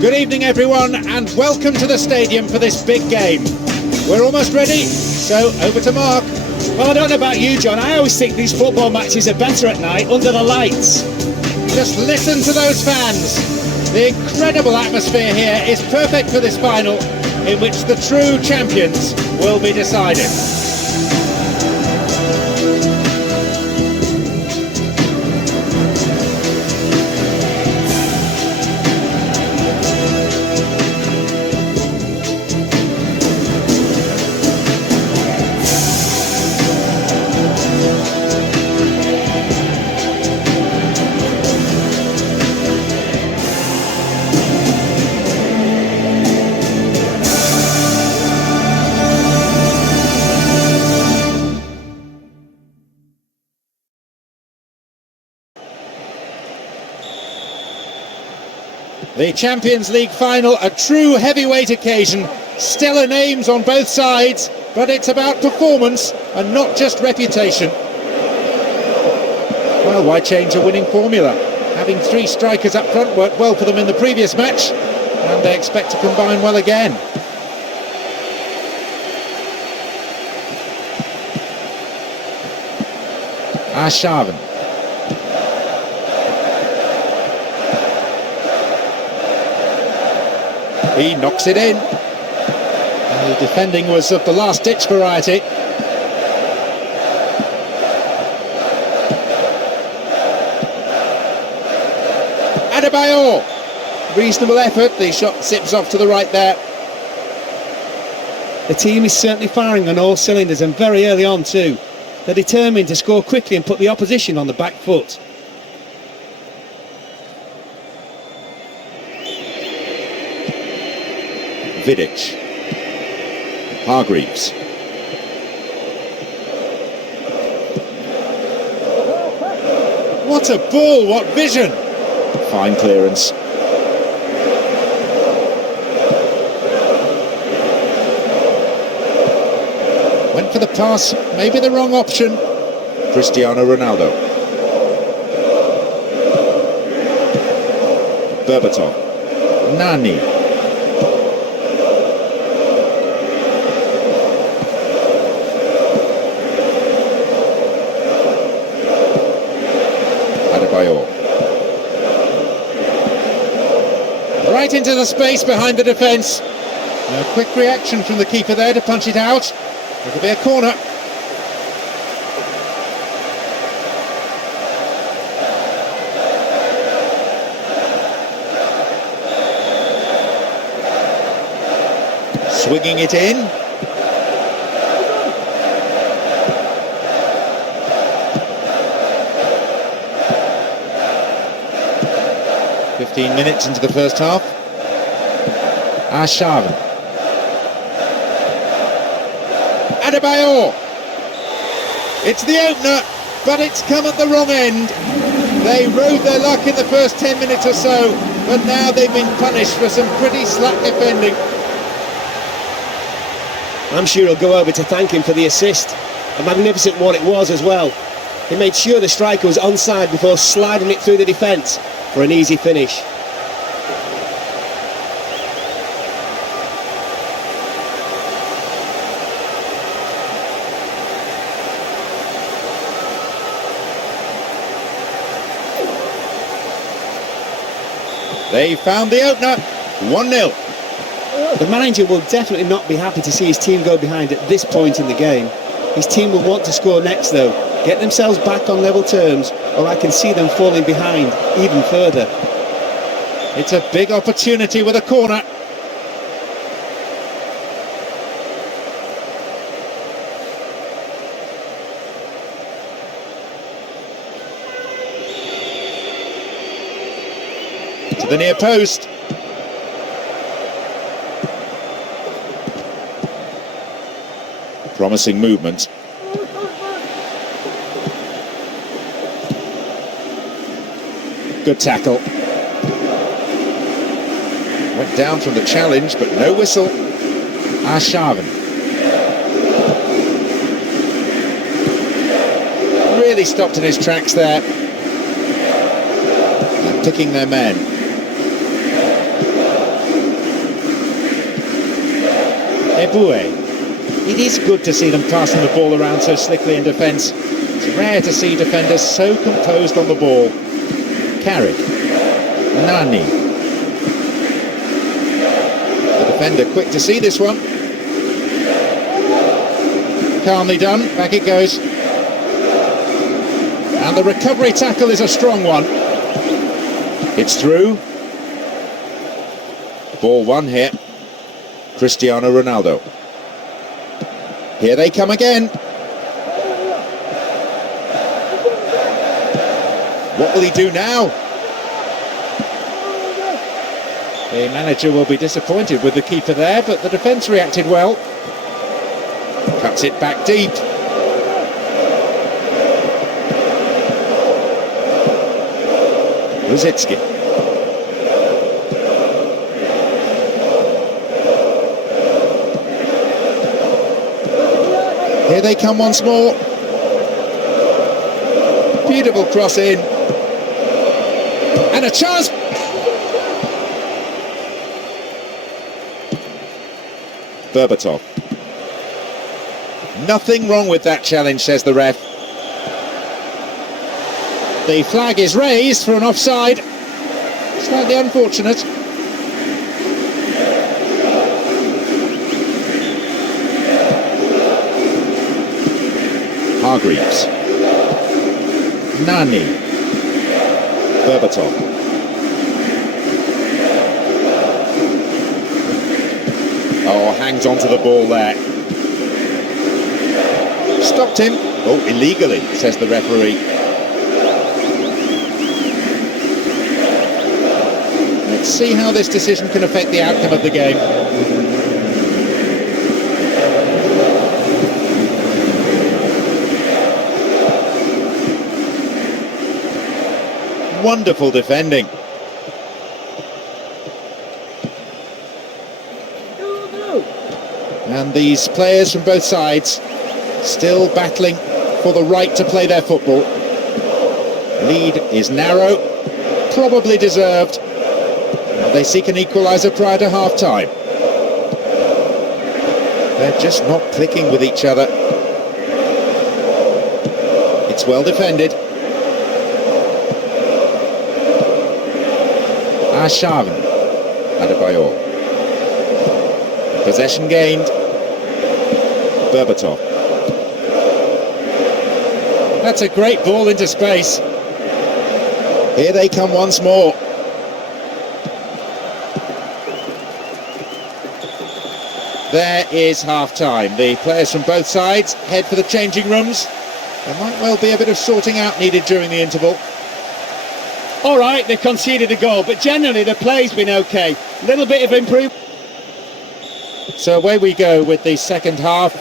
Good evening everyone and welcome to the stadium for this big game. We're almost ready, so over to Mark. Well, I don't know about you, John, I always think these football matches are better at night under the lights. Just listen to those fans. The incredible atmosphere here is perfect for this final, in which the true champions will be decided. The Champions League final, a true heavyweight occasion. Stellar names on both sides, but it's about performance and not just reputation. Well, why change a winning formula? Having three strikers up front worked well for them in the previous match, and they expect to combine well again. Arshavin. He knocks it in. And the defending was of the last-ditch variety. Adebayor. Reasonable effort. The shot zips off to the right there. The team is certainly firing on all cylinders and very early on too. They're determined to score quickly and put the opposition on the back foot. Vidic. Hargreaves. What a ball, what vision! Fine clearance. Went for the pass, maybe the wrong option. Cristiano Ronaldo. Berbatov. Nani. Right into the space behind the defence. A quick reaction from the keeper there to punch it out. It'll be a corner. Swinging it in. Minutes into the first half. Arshavin. Adebayor. It's the opener, but it's come at the wrong end. They rode their luck in the first 10 minutes or so, but now they've been punished for some pretty slack defending. I'm sure he'll go over to thank him for the assist. A magnificent one it was as well. He made sure the striker was onside before sliding it through the defence for an easy finish. They found the opener, 1-0. The manager will definitely not be happy to see his team go behind at this point in the game. His team will want to score next though, get themselves back on level terms, or I can see them falling behind even further. It's a big opportunity with a corner. To the near post. Promising movement. Good tackle. Went down from the challenge, but no whistle. Arshavin. Really stopped in his tracks there. They're picking their men. Eboué. It is good to see them passing the ball around so slickly in defence. It's rare to see defenders so composed on the ball. Carrick. Nani. The defender quick to see this one. Calmly done, back it goes. And the recovery tackle is a strong one. It's through. Ball one here. Cristiano Ronaldo. Here they come again. What will he do now? The manager will be disappointed with the keeper there, but the defence reacted well. Cuts it back deep. Rosicki. Here they come once more. Beautiful cross in. And a chance. Berbatov. Nothing wrong with that challenge, says the ref. The flag is raised for an offside. Slightly unfortunate. Hargreaves. Nani. Berbatov. Oh, hangs on to the ball there. Stopped him. Oh, illegally, says the referee. Let's see how this decision can affect the outcome of the game. Wonderful defending. And these players from both sides still battling for the right to play their football. Lead is narrow, probably deserved. They seek an equaliser prior to half-time. They're just not clicking with each other. It's well defended. Arshavin. Adebayor. Possession gained. Berbatov. That's a great ball into space. Here they come once more. There is half-time. The players from both sides head for the changing rooms. There might well be a bit of sorting out needed during the interval. All right, they've conceded a goal, but generally the play's been okay. A little bit of improvement. So away we go with the second half,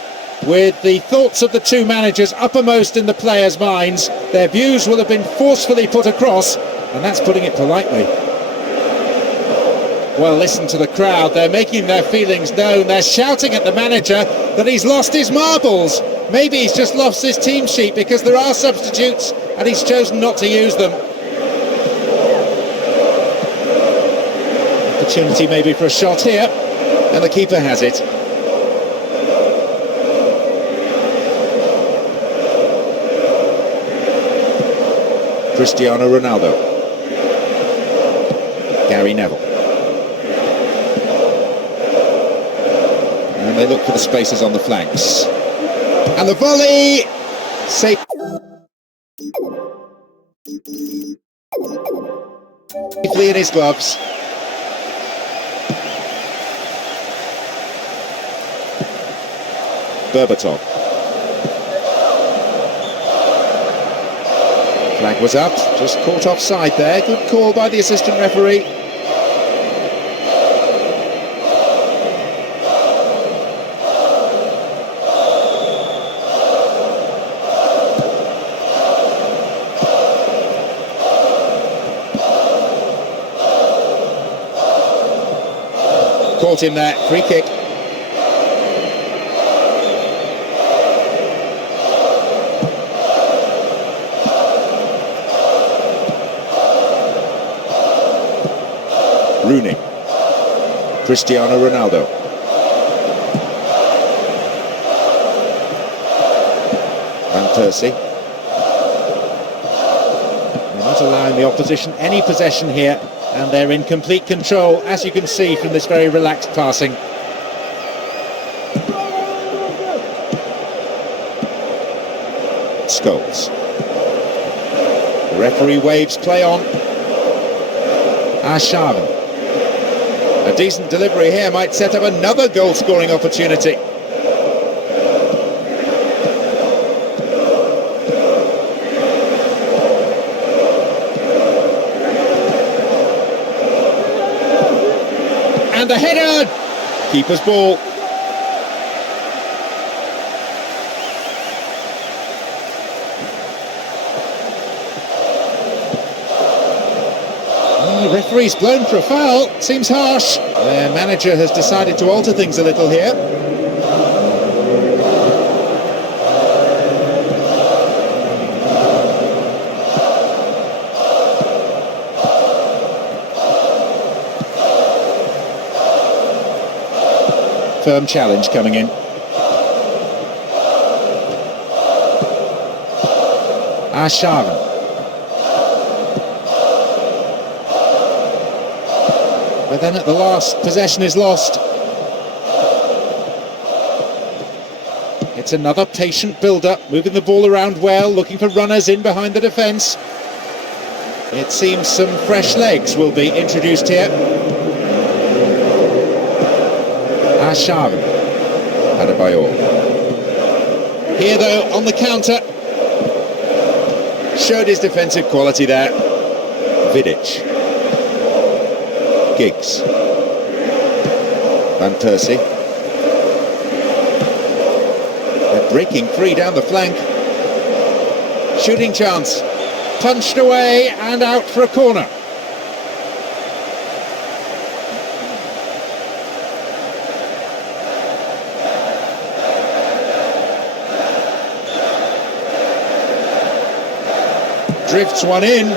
with the thoughts of the two managers uppermost in the players' minds. Their views will have been forcefully put across, and that's putting it politely. Well, listen to the crowd. They're making their feelings known. They're shouting at the manager that he's lost his marbles. Maybe he's just lost his team sheet because there are substitutes and he's chosen not to use them. Opportunity maybe for a shot here, and the keeper has it. Cristiano Ronaldo. Gary Neville. And they look for the spaces on the flanks. And the volley! Safe. Safely in his gloves. Berbatov. Flag was up, just caught offside there. Good call by the assistant referee. Caught him there, free kick. Rooney. Cristiano Ronaldo. Persie. They're not allowing the opposition any possession here, and they're in complete control, as you can see from this very relaxed passing. Scholes. The referee waves play on. Arshavin. A decent delivery here might set up another goal-scoring opportunity. And the header! Keeper's ball. The referee's blown for a foul. Seems harsh. Their manager has decided to alter things a little here. Firm challenge coming in. Arshavin. But then at the last, possession is lost. It's another patient build-up, moving the ball around well, looking for runners in behind the defence. It seems some fresh legs will be introduced here. Arshavin. Adebayor. Here though, on the counter. Showed his defensive quality there. Vidic. Giggs. Van Persie. They're breaking free down the flank. Shooting chance. Punched away and out for a corner. Drifts one in.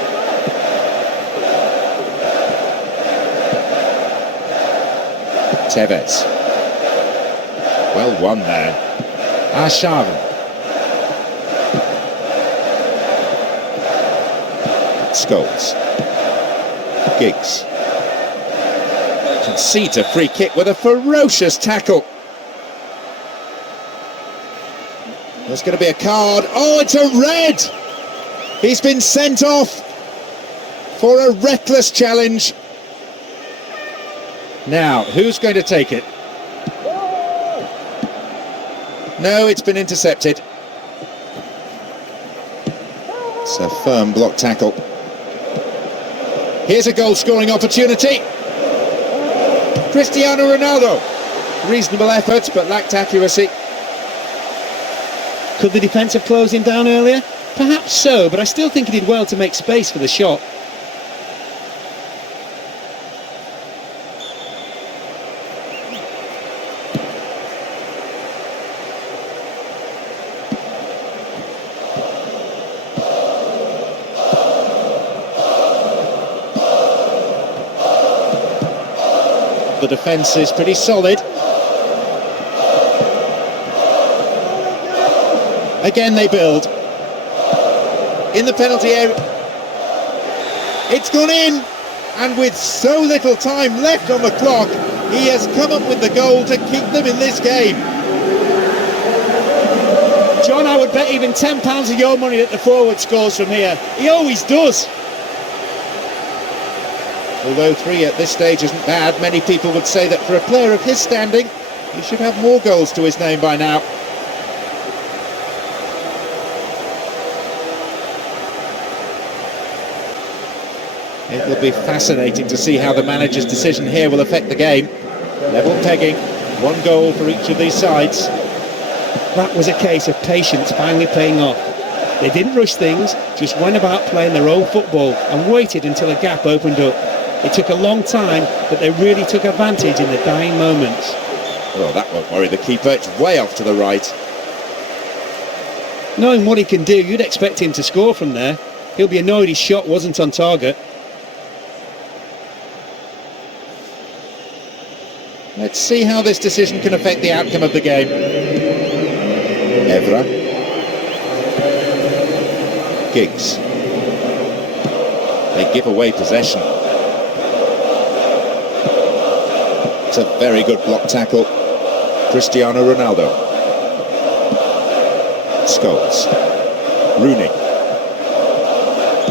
Tevez. Well won there. Arshavin. Scholes. Giggs. Concedes a free kick with a ferocious tackle. There's going to be a card. Oh, it's a red! He's been sent off for a reckless challenge. Now, who's going to take it? No, it's been intercepted. It's a firm block tackle. Here's a goal-scoring opportunity. Cristiano Ronaldo. Reasonable effort, but lacked accuracy. Could the defence have closed him down earlier? Perhaps so, but I still think he did well to make space for the shot. The defence is pretty solid. Again they build. In the penalty area. It's gone in, and with so little time left on the clock, he has come up with the goal to keep them in this game. John, I would bet even £10 of your money that the forward scores from here. He always does. Although 3 at this stage isn't bad, many people would say that for a player of his standing, he should have more goals to his name by now. It will be fascinating to see how the manager's decision here will affect the game. Level pegging, 1 goal for each of these sides. That was a case of patience finally paying off. They didn't rush things, just went about playing their own football and waited until a gap opened up. It took a long time, but they really took advantage in the dying moments. Well, that won't worry the keeper. It's way off to the right. Knowing what he can do, you'd expect him to score from there. He'll be annoyed his shot wasn't on target. Let's see how this decision can affect the outcome of the game. Evra. Giggs. They give away possession. It's a very good block tackle. Cristiano Ronaldo. Scholes. Rooney.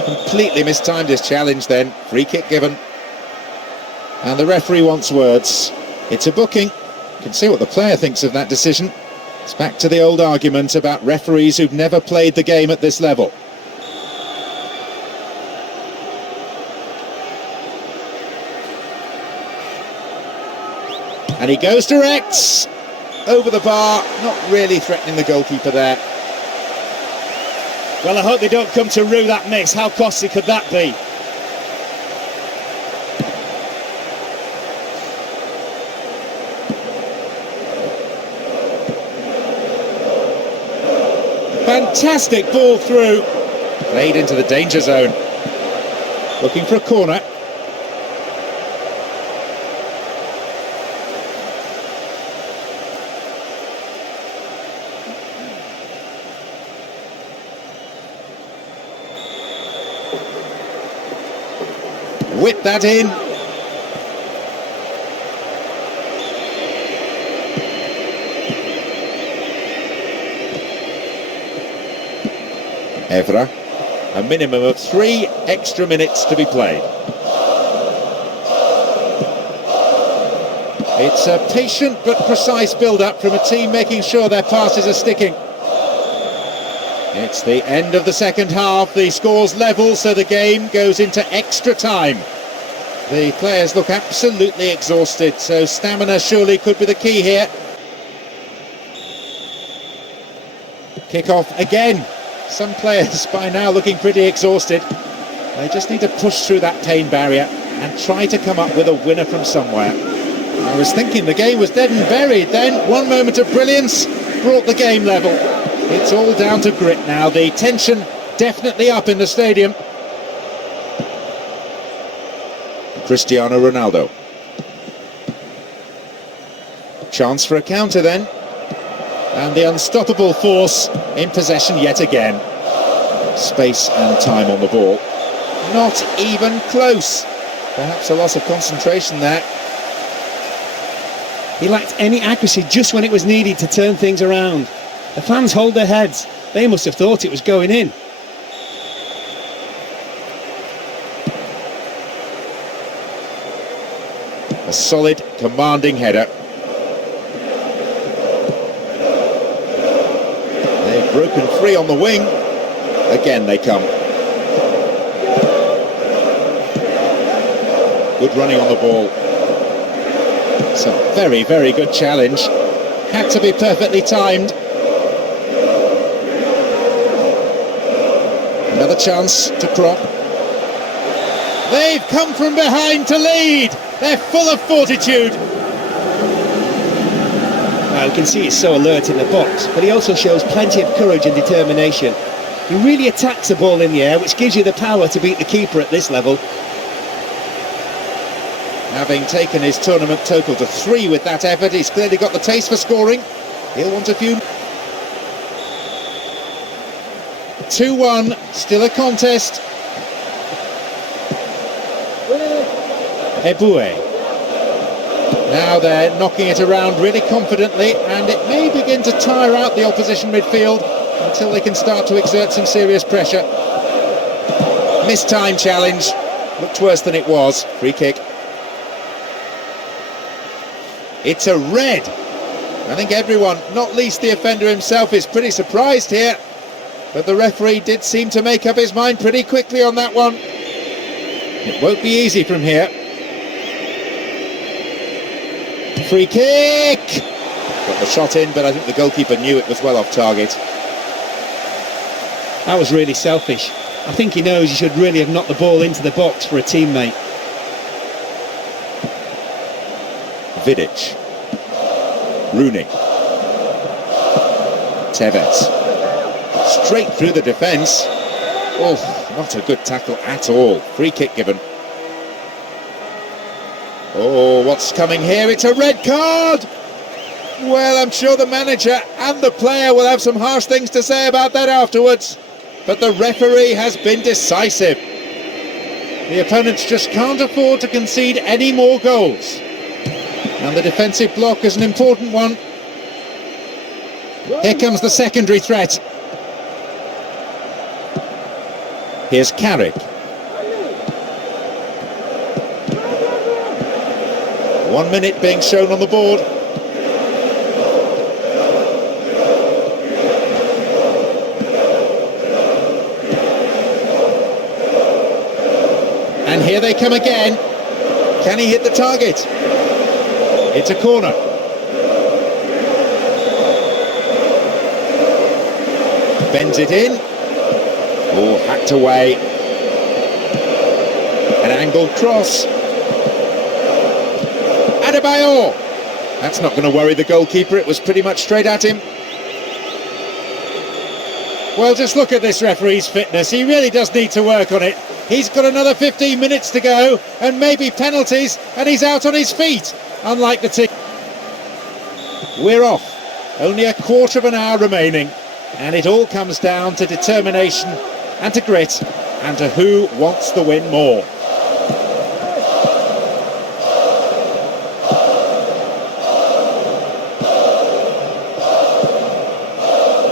Completely mistimed his challenge then. Free kick given. And the referee wants words. It's a booking. You can see what the player thinks of that decision. It's back to the old argument about referees who've never played the game at this level. And he goes direct. Over the bar. Not really threatening the goalkeeper there. Well, I hope they don't come to rue that miss. How costly could that be? Fantastic ball through. Played into the danger zone. Looking for a corner. Whip that in. Evra, a minimum of 3 extra minutes to be played. It's a patient but precise build-up from a team making sure their passes are sticking. It's the end of the second half, the score's level, so the game goes into extra time. The players look absolutely exhausted, so stamina surely could be the key here. Kick-off again. Some players by now looking pretty exhausted. They just need to push through that pain barrier and try to come up with a winner from somewhere. I was thinking the game was dead and buried then. One moment of brilliance brought the game level. It's all down to grit now. The tension definitely up in the stadium. Cristiano Ronaldo. Chance for a counter then. And the unstoppable force in possession yet again. Space and time on the ball. Not even close. Perhaps a loss of concentration there. He lacked any accuracy just when it was needed to turn things around. The fans hold their heads. They must have thought it was going in. A solid, commanding header. They've broken free on the wing. Again they come. Good running on the ball. It's a very, very good challenge. Had to be perfectly timed. Another chance to crop. They've come from behind to lead. They're full of fortitude. Now you can see he's so alert in the box, but he also shows plenty of courage and determination. He really attacks the ball in the air, which gives you the power to beat the keeper at this level. Having taken his tournament total to 3 with that effort, he's clearly got the taste for scoring. He'll want a few. 2-1, still a contest. Eboué. Now they're knocking it around really confidently, and it may begin to tire out the opposition midfield until they can start to exert some serious pressure. Missed time challenge. Looked worse than it was. Free kick. It's a red. I think everyone, not least the offender himself, is pretty surprised here. But the referee did seem to make up his mind pretty quickly on that one. It won't be easy from here. Free kick! Got the shot in, but I think the goalkeeper knew it was well off target. That was really selfish. I think he knows he should really have knocked the ball into the box for a teammate. Vidic. Rooney. Tevez. Straight through the defence. Oh, not a good tackle at all. Free kick given. Oh, what's coming here? It's a red card! Well, I'm sure the manager and the player will have some harsh things to say about that afterwards. but the referee has been decisive. The opponents just can't afford to concede any more goals. And the defensive block is an important one. Here comes the secondary threat. Here's Carrick. 1 minute being shown on the board. And here they come again. Can he hit the target? It's a corner. Bends it in. Oh, hacked away. An angled cross. Adebayor. That's not going to worry the goalkeeper. It was pretty much straight at him. Well, just look at this referee's fitness. He really does need to work on it. He's got another 15 minutes to go and maybe penalties, and he's out on his feet, unlike the team. We're off. Only a quarter of an hour remaining, and it all comes down to determination and to grit and to who wants the win more.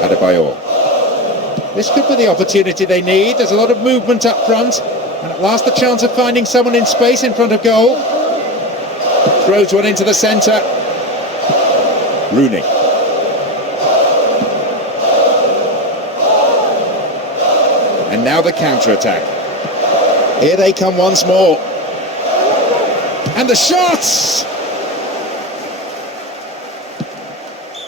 Adebayor. This could be the opportunity they need. There's a lot of movement up front, and at last the chance of finding someone in space in front of goal. Throws one into the centre. Rooney. And now the counter-attack. Here they come once more. And the shots!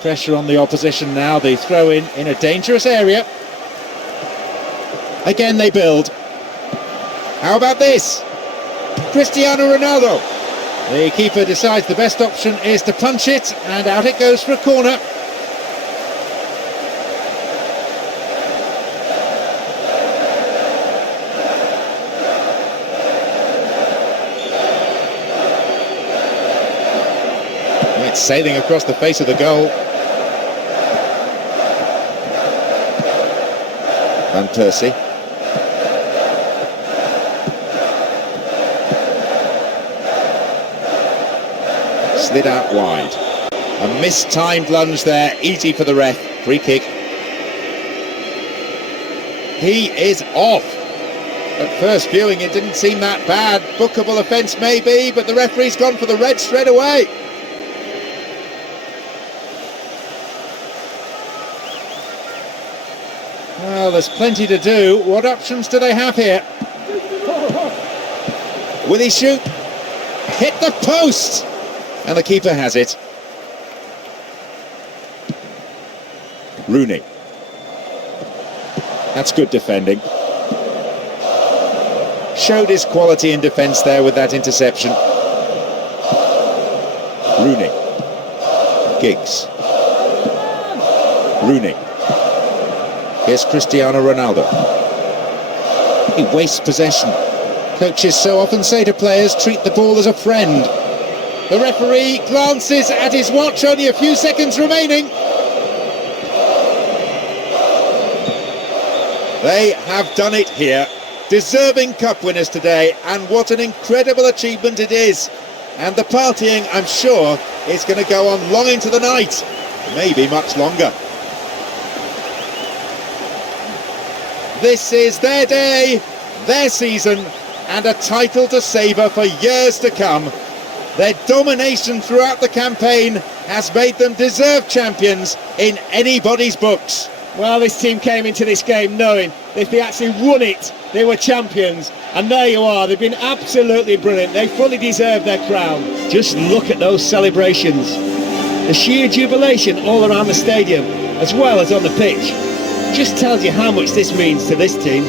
Pressure on the opposition now. They throw in a dangerous area. Again they build. How about this? Cristiano Ronaldo. The keeper decides the best option is to punch it, and out it goes for a corner. It's sailing across the face of the goal. Van Persie. Slid out wide. A mistimed lunge there, easy for the ref. Free kick. He is off. At first viewing it didn't seem that bad. Bookable offence maybe, but the referee's gone for the red straight away. Well, there's plenty to do. What options do they have here? Will he shoot? Hit the post! And the keeper has it. Rooney. That's good defending. Showed his quality in defence there with that interception. Rooney. Giggs. Rooney. Here's Cristiano Ronaldo. He wastes possession. Coaches so often say to players, treat the ball as a friend. The referee glances at his watch, only a few seconds remaining. They have done it here. Deserving cup winners today, and what an incredible achievement it is. And the partying, I'm sure, is going to go on long into the night, maybe much longer. This is their day, their season, and a title to savour for years to come. Their domination throughout the campaign has made them deserved champions in anybody's books. Well, this team came into this game knowing that if they actually won it, they were champions. And there you are, they've been absolutely brilliant. They fully deserve their crown. Just look at those celebrations. The sheer jubilation all around the stadium, as well as on the pitch. Just tells you how much this means to this team.